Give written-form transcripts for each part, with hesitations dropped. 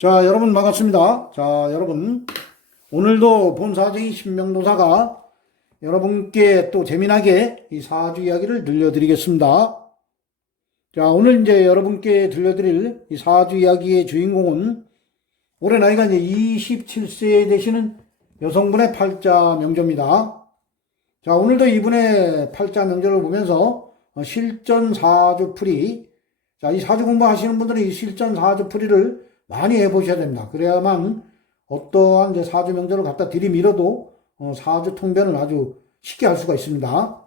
자, 여러분 반갑습니다. 자, 여러분 오늘도 본사주의 신명도사가 여러분께 또 재미나게 이 사주 이야기를 들려드리겠습니다. 자, 오늘 이제 여러분께 들려드릴 이 사주 이야기의 주인공은 올해 나이가 이제 27세 되시는 여성분의 팔자 명조입니다. 자, 오늘도 이분의 팔자 명조를 보면서 실전 사주풀이, 자, 이 사주 공부하시는 분들은 이 실전 사주풀이를 많이 해보셔야 됩니다. 그래야만 어떠한 이제 사주 명제를 갖다 들이밀어도 사주 통변을 아주 쉽게 할 수가 있습니다.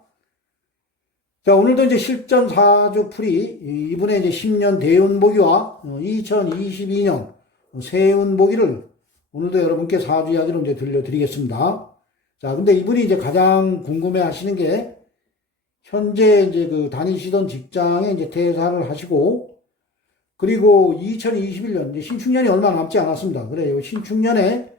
자, 오늘도 이제 실전 사주 풀이, 이분의 이제 10년 대운보기와 2022년 새운보기를 오늘도 여러분께 사주 이야기로 이제 들려드리겠습니다. 자, 근데 이분이 이제 가장 궁금해 하시는 게 현재 이제 그 다니시던 직장에 이제 퇴사를 하시고, 그리고 2021년, 이제 신축년이 얼마 남지 않았습니다. 그래요. 신축년에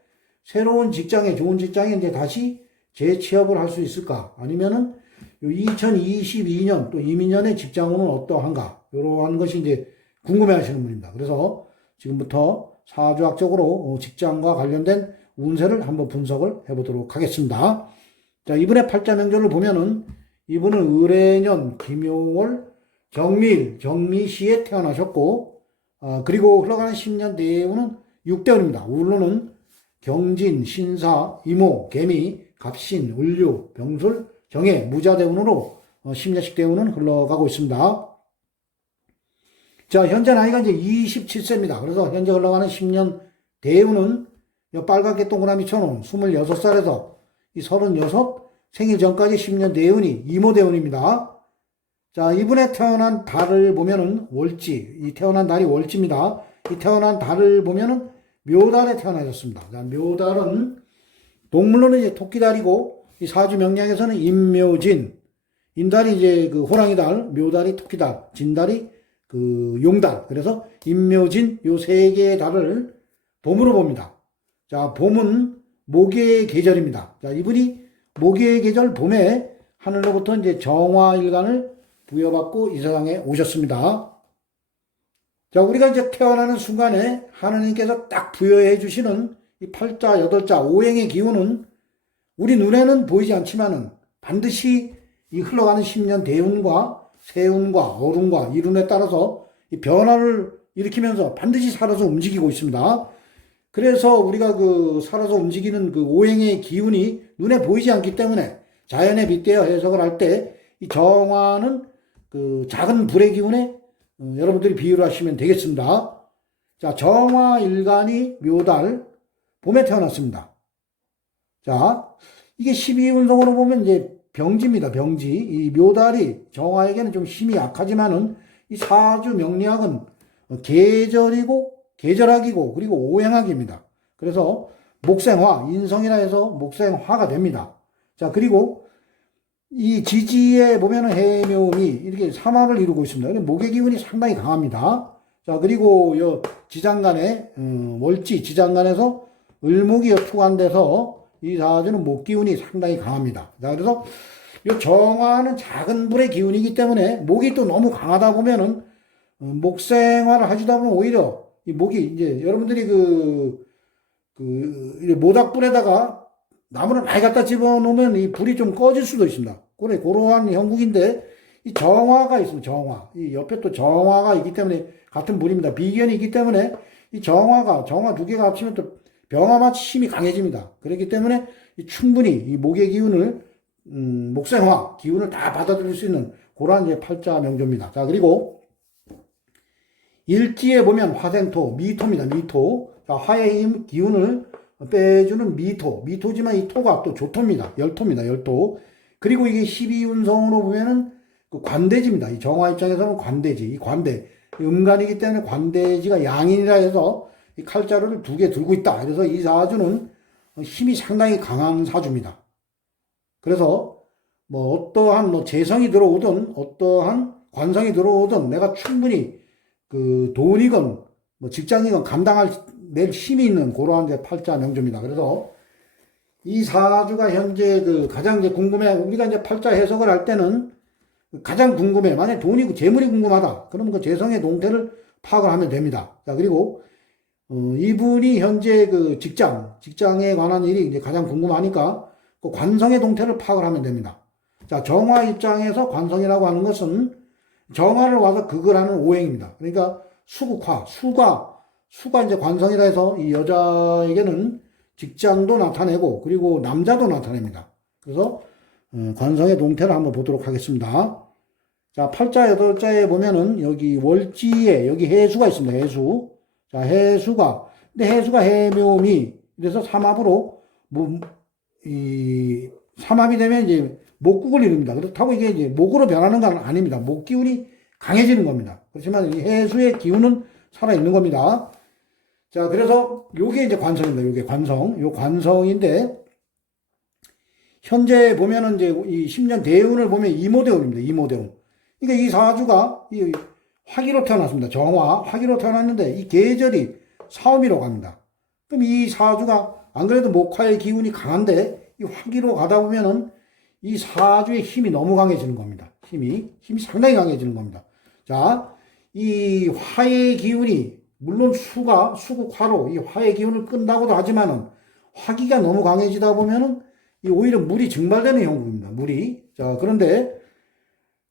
새로운 직장에, 좋은 직장에 이제 다시 재취업을 할 수 있을까? 아니면은 2022년 또 이민년의 직장은 어떠한가? 이러한 것이 이제 궁금해 하시는 분입니다. 그래서 지금부터 사주학적으로 직장과 관련된 운세를 한번 분석을 해보도록 하겠습니다. 자, 이분의 팔자 명절을 보면은 이분은 을해년, 김용월, 정미일, 정미시에 태어나셨고, 그리고 흘러가는 10년 대운은 6대운입니다. 울로는 경진, 신사, 이모, 개미, 갑신, 을류, 병술, 정해, 무자대운으로 10년씩 대운은 흘러가고 있습니다. 자, 현재 나이가 이제 27세입니다. 그래서 현재 흘러가는 10년 대운은 빨갛게 동그라미 쳐놓은 26살에서 이 36 생일 전까지 10년 대운이 이모대운입니다. 자, 이분의 태어난 달을 보면은 월지, 이 태어난 달이 월지입니다. 이 태어난 달을 보면은 묘달에 태어나셨습니다. 자, 묘달은 동물로는 이제 토끼달이고, 이 사주 명량에서는 임묘진, 인달이 이제 그 호랑이달, 묘달이 토끼달, 진달이 그 용달. 그래서 임묘진 요 세 개의 달을 봄으로 봅니다. 자, 봄은 모기의 계절입니다. 자, 이분이 모기의 계절 봄에 하늘로부터 이제 정화일간을 부여받고 이 세상에 오셨습니다. 자, 우리가 이제 태어나는 순간에 하느님께서 딱 부여해 주시는 이 팔자, 여덟자, 오행의 기운은 우리 눈에는 보이지 않지만은 반드시 이 흘러가는 10년 대운과 세운과 어run과 이룬에 따라서 이 변화를 일으키면서 반드시 살아서 움직이고 있습니다. 그래서 우리가 그 살아서 움직이는 그 오행의 기운이 눈에 보이지 않기 때문에 자연에 빗대어 해석을 할 때 이 정화는 그 작은 불의 기운에 여러분들이 비유를 하시면 되겠습니다. 자, 정화일간이 묘달, 봄에 태어났습니다. 자, 이게 12운성으로 보면 이제 병지입니다. 병지. 이 묘달이 정화에게는 좀 힘이 약하지만은 이 사주 명리학은 계절이고 계절학이고 그리고 오행학입니다. 그래서 목생화, 인성이라 해서 목생화가 됩니다. 자, 그리고 이 지지에 보면은 해묘음이 이렇게 삼합을 이루고 있습니다. 목의 기운이 상당히 강합니다. 자, 그리고 요 지장간에, 월지 지장간에서 을목이 투관돼서 이 사주는 목 기운이 상당히 강합니다. 자, 그래서 요 정화는 작은 불의 기운이기 때문에 목이 또 너무 강하다 보면은 목생화를 하시다 보면 오히려 이 목이 이제 여러분들이 모닥불에다가 나무를 많이 갖다 집어넣으면 이 불이 좀 꺼질 수도 있습니다. 그래, 그러한 형국인데, 이 정화가 있습니다. 정화. 이 옆에 또 정화가 있기 때문에, 같은 불입니다. 비견이 있기 때문에, 이 정화 두 개가 합치면 또 병화마치 힘이 강해집니다. 그렇기 때문에, 충분히 이 목의 기운을, 목생화, 기운을 다 받아들일 수 있는 그러한 이제 팔자 명조입니다. 자, 그리고, 일지에 보면 화생토, 미토입니다. 미토. 자, 화의 힘, 기운을 빼주는 미토. 미토지만 이 토가 또 조토입니다. 열토입니다. 열토. 그리고 이게 12운성으로 보면은 그 관대지입니다. 이 정화 입장에서는 관대지. 이 관대. 음간이기 때문에 관대지가 양인이라 해서 이 칼자루를 두 개 들고 있다. 그래서 이 사주는 힘이 상당히 강한 사주입니다. 그래서 뭐 어떠한 뭐 재성이 들어오든 어떠한 관성이 들어오든 내가 충분히 그 돈이건 뭐 직장이건 낼 힘이 있는 그러한 이제 팔자 명조입니다. 그래서 이 사주가 현재 그 가장 이제 궁금해, 우리가 이제 팔자 해석을 할 때는 가장 궁금해. 만약에 돈이, 재물이 궁금하다. 그러면 그 재성의 동태를 파악을 하면 됩니다. 자, 그리고 이분이 현재 그 직장에 관한 일이 이제 가장 궁금하니까 그 관성의 동태를 파악을 하면 됩니다. 자, 정화 입장에서 관성이라고 하는 것은 정화를 와서 극을 하는 오행입니다. 그러니까 수국화, 수가 이제 관성이라 해서 이 여자에게는 직장도 나타내고 그리고 남자도 나타냅니다. 그래서 관성의 동태를 한번 보도록 하겠습니다. 자, 팔자, 여덟자에 보면은 여기 월지에 여기 해수가 있습니다. 해수. 자, 근데 해수가 해묘미. 그래서 삼합으로, 삼합이 되면 이제 목국을 이룹니다. 그렇다고 이게 이제 목으로 변하는 건 아닙니다. 목 기운이 강해지는 겁니다. 그렇지만 이 해수의 기운은 살아있는 겁니다. 자, 그래서 요게 이제 관성입니다. 요게 관성. 요 관성인데, 현재 보면은 이제 이 10년 대운을 보면 이모대운입니다. 이모대운. 그러니까 이 사주가 화기로 태어났습니다. 화기로 태어났는데 이 계절이 사오미로 갑니다. 그럼 이 사주가 안 그래도 목화의 기운이 강한데 이 화기로 가다 보면은 이 사주의 힘이 너무 강해지는 겁니다. 힘이 상당히 강해지는 겁니다. 자, 이 화의 기운이 물론 수국화로 이 화의 기운을 끈다고도 하지만은 화기가 너무 강해지다 보면은 오히려 물이 증발되는 형국입니다. 물이. 자, 그런데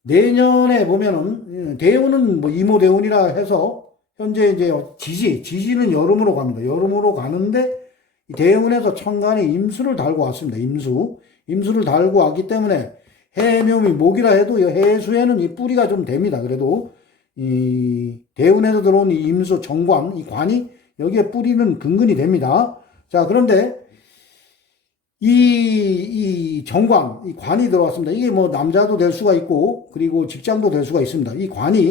내년에 보면은 대운은 뭐 이모대운이라 해서 현재 이제 지지는 여름으로 갑니다. 여름으로 가는데 이 대운에서 천간에 임수를 달고 왔습니다. 임수를 달고 왔기 때문에 해묘미 목이라 해도 해수에는 이 뿌리가 좀 됩니다. 그래도 이 대운에서 들어온 이 임수 정관, 이 관이 여기에 뿌리는 근근이 됩니다. 자, 그런데 이 정관, 이 관이 들어왔습니다. 이게 뭐 남자도 될 수가 있고, 그리고 직장도 될 수가 있습니다.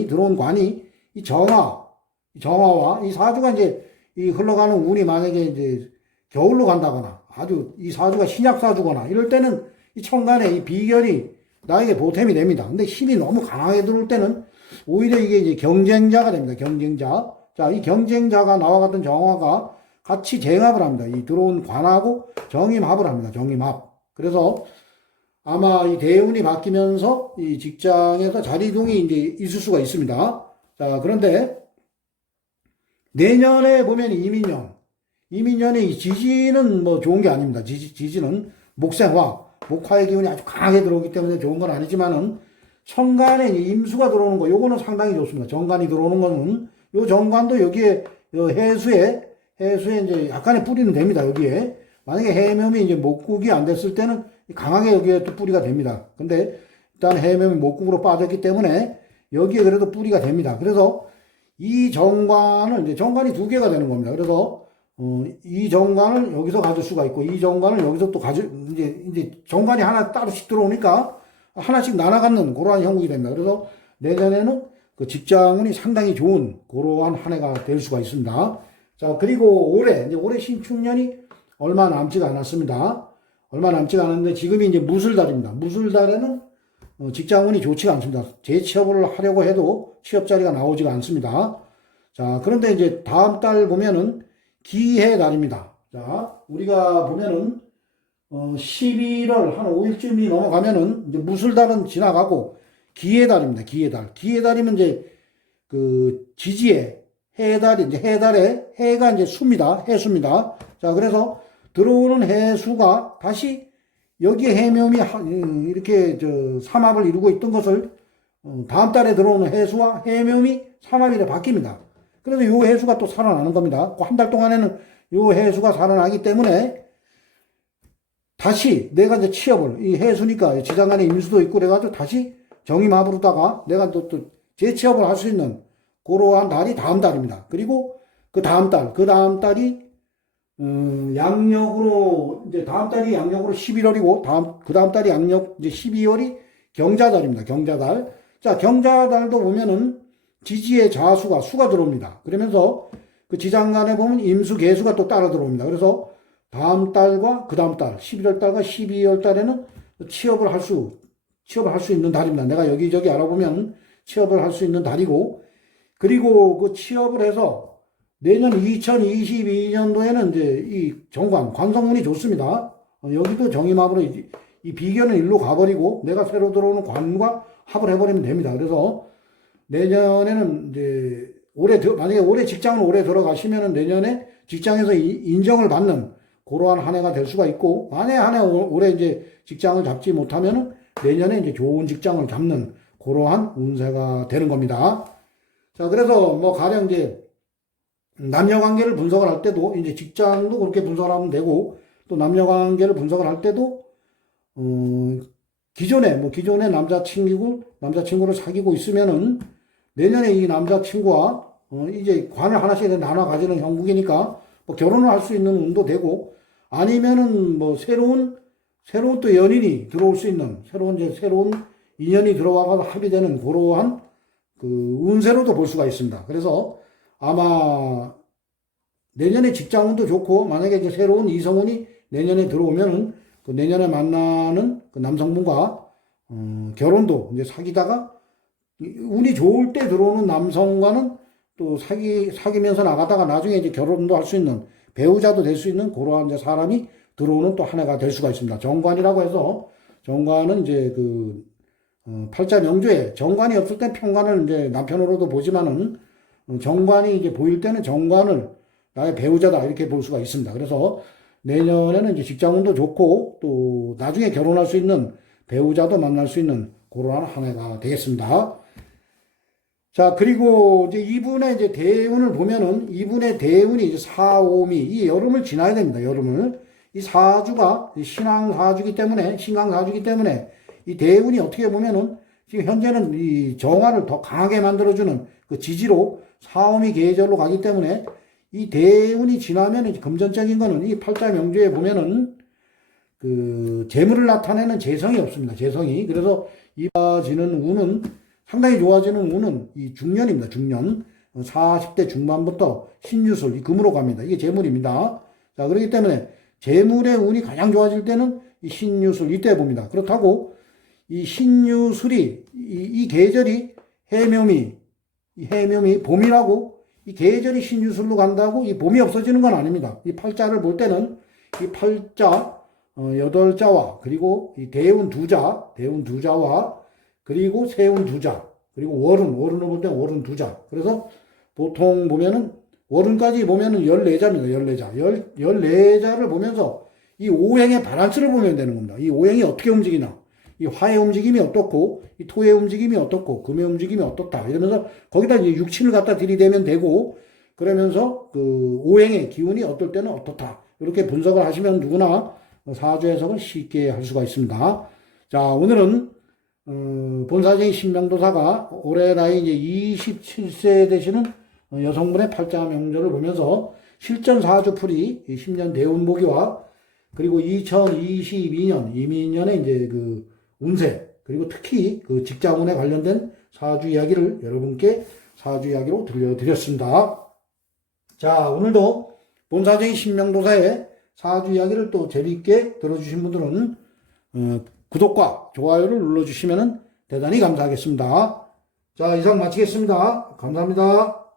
들어온 관이, 이 정화와 이 사주가 이제 이 흘러가는 운이 만약에 이제 겨울로 간다거나, 아주 이 사주가 신약사주거나, 이럴 때는 이 천간에 이 비결이 나에게 보탬이 됩니다. 근데 힘이 너무 강하게 들어올 때는 오히려 이게 이제 경쟁자가 됩니다. 경쟁자. 자, 이 경쟁자가 나와 같은 정화가 같이 쟁합을 합니다. 이 들어온 관하고 정임합을 합니다. 정임합. 그래서 아마 이 대운이 바뀌면서 이 직장에서 자리이동이 이제 있을 수가 있습니다. 자, 그런데 내년에 보면 이민년의 이 지지는 뭐 좋은 게 아닙니다. 지지는 목화의 기운이 아주 강하게 들어오기 때문에 좋은 건 아니지만은 천간에 임수가 들어오는 거, 요거는 상당히 좋습니다. 정관이 들어오는 거는, 요 정관도 여기에, 해수에 이제 약간의 뿌리는 됩니다. 여기에. 만약에 해묘미 이제 목국이 안 됐을 때는 강하게 여기에 또 뿌리가 됩니다. 근데 일단 해묘미 목국으로 빠졌기 때문에 여기에 그래도 뿌리가 됩니다. 그래서 이 정관을 이제 정관이 두 개가 되는 겁니다. 그래서 이 정관을 여기서 가질 수가 있고 이 정관을 여기서 또 이제 정관이 하나 따로씩 들어오니까 하나씩 나눠갖는 그러한 형국이 됩니다. 그래서 내년에는 그 직장운이 상당히 좋은 그러한 한 해가 될 수가 있습니다. 자, 그리고 올해 신축년이 얼마 남지가 않았습니다. 얼마 남지가 않았는데 지금이 이제 무술달입니다. 무술달에는 직장운이 좋지가 않습니다. 재취업을 하려고 해도 취업 자리가 나오지가 않습니다. 자, 그런데 이제 다음 달 보면은 기해 달입니다. 자, 우리가 보면은 11월 한 5일쯤이 넘어가면은 이제 무술달은 지나가고 기해 달입니다. 기해 달이면 이제 그 지지에 해달에 해가 이제 해수입니다. 자, 그래서 들어오는 해수가 다시 여기에 해묘미 이렇게 삼합을 이루고 있던 것을 다음 달에 들어오는 해수와 해묘미 삼합이 바뀝니다. 그래서 요 해수가 또 살아나는 겁니다. 한 달 동안에는 요 해수가 살아나기 때문에 다시 내가 이제 취업을, 이 해수니까 지장간에 임수도 있고 그래가지고 다시 정임합으로다가 내가 또 재취업을 할 수 있는 그러한 달이 다음 달입니다. 그리고 그 다음 달이 양력으로 이제 다음 달이 양력으로 11월이고 그 다음 달이 양력 이제 12월이 경자달입니다. 경자달. 자, 경자달도 보면은 지지의 수가 들어옵니다. 그러면서 그 지장간에 보면 임수 개수가 또 따라 들어옵니다. 그래서 다음 달과 그 다음 달 11월 달과 12월 달에는 취업을 할 수 있는 달입니다. 내가 여기저기 알아보면 취업을 할 수 있는 달이고, 그리고 그 취업을 해서 내년 2022년도에는 이제 이 관성운이 좋습니다. 여기도 정임합으로 이 비견은 일로 가버리고 내가 새로 들어오는 관과 합을 해버리면 됩니다. 그래서 내년에는 이제 만약에 올해 직장을 오래 들어가시면은 내년에 직장에서 인정을 받는 그러한 한 해가 될 수가 있고, 만약에 한 해 올해 이제 직장을 잡지 못하면은 내년에 이제 좋은 직장을 잡는 그러한 운세가 되는 겁니다. 자, 그래서 뭐 가령 이제 남녀 관계를 분석을 할 때도 이제 직장도 그렇게 분석을 하면 되고, 또 남녀 관계를 분석을 할 때도 기존에 남자친구를 사귀고 있으면은 내년에 이 남자친구와 이제 관을 하나씩 나눠 가지는 형국이니까 뭐 결혼을 할 수 있는 운도 되고, 아니면은 뭐 새로운 또 연인이 들어올 수 있는 새로운 인연이 들어와서 합의되는 그러한 그 운세로도 볼 수가 있습니다. 그래서 아마 내년에 직장운도 좋고, 만약에 이제 새로운 이성운이 내년에 들어오면은 그 내년에 만나는 그 남성분과 결혼도 이제 사귀다가 운이 좋을 때 들어오는 남성과는 또 사귀면서 나가다가 나중에 이제 결혼도 할 수 있는, 배우자도 될 수 있는 그러한 이제 사람이 들어오는 또 한 해가 될 수가 있습니다. 정관이라고 해서, 정관은 이제 그 팔자 명주에 정관이 없을 땐 편관을 이제 남편으로도 보지만은, 정관이 이제 보일 때는 정관을 나의 배우자다 이렇게 볼 수가 있습니다. 그래서 내년에는 이제 직장운도 좋고, 또 나중에 결혼할 수 있는 배우자도 만날 수 있는 그러한 한 해가 되겠습니다. 자, 그리고 이제 이분의 이제 대운을 보면은, 이분의 대운이 이제 사오미, 이 여름을 지나야 됩니다. 여름을. 이 사주가 신강사주기 때문에 이 대운이 어떻게 보면은 지금 현재는 이 정화를 더 강하게 만들어주는 그 지지로 사오미 계절로 가기 때문에, 이 대운이 지나면 금전적인 거는 이 팔자 명주에 보면은 그 재물을 나타내는 재성이 없습니다. 재성이. 그래서 이어지는 운은, 상당히 좋아지는 운은 이 중년입니다. 중년. 40대 중반부터 신유술, 이 금으로 갑니다. 이게 재물입니다. 자, 그렇기 때문에 재물의 운이 가장 좋아질 때는 이 신유술, 이때 봅니다. 그렇다고 이 신유술이, 이 계절이 해묘미 봄이라고 이 계절이 신유술로 간다고 이 봄이 없어지는 건 아닙니다. 이 팔자를 볼 때는 이 팔자, 여덟자와, 그리고 이 대운 두자와, 그리고 세운 두자, 그리고 월운을 볼 때는 월운 두자. 그래서 보통 보면은 월운까지 보면은 14자입니다. 14자를 보면서 이 오행의 바란스를 보면 되는 겁니다. 이 오행이 어떻게 움직이나, 이 화의 움직임이 어떻고, 이 토의 움직임이 어떻고, 금의 움직임이 어떻다 이러면서 거기다 이제 육친을 갖다 들이대면 되고, 그러면서 그 오행의 기운이 어떨 때는 어떻다 이렇게 분석을 하시면 누구나 사주 해석을 쉽게 할 수가 있습니다. 자, 오늘은 본사제의 신명도사가 올해 나이 이제 27세 되시는 여성분의 팔자 명절을 보면서 실전 사주풀이 10년 대운 보기와, 그리고 2022년 이민년의 이제 그 운세, 그리고 특히 그 직장운에 관련된 사주 이야기를 여러분께 사주 이야기로 들려드렸습니다. 자, 오늘도 본사제의 신명도사의 사주 이야기를 또 재미있게 들어주신 분들은 구독과 좋아요를 눌러주시면 대단히 감사하겠습니다. 자, 이상 마치겠습니다. 감사합니다.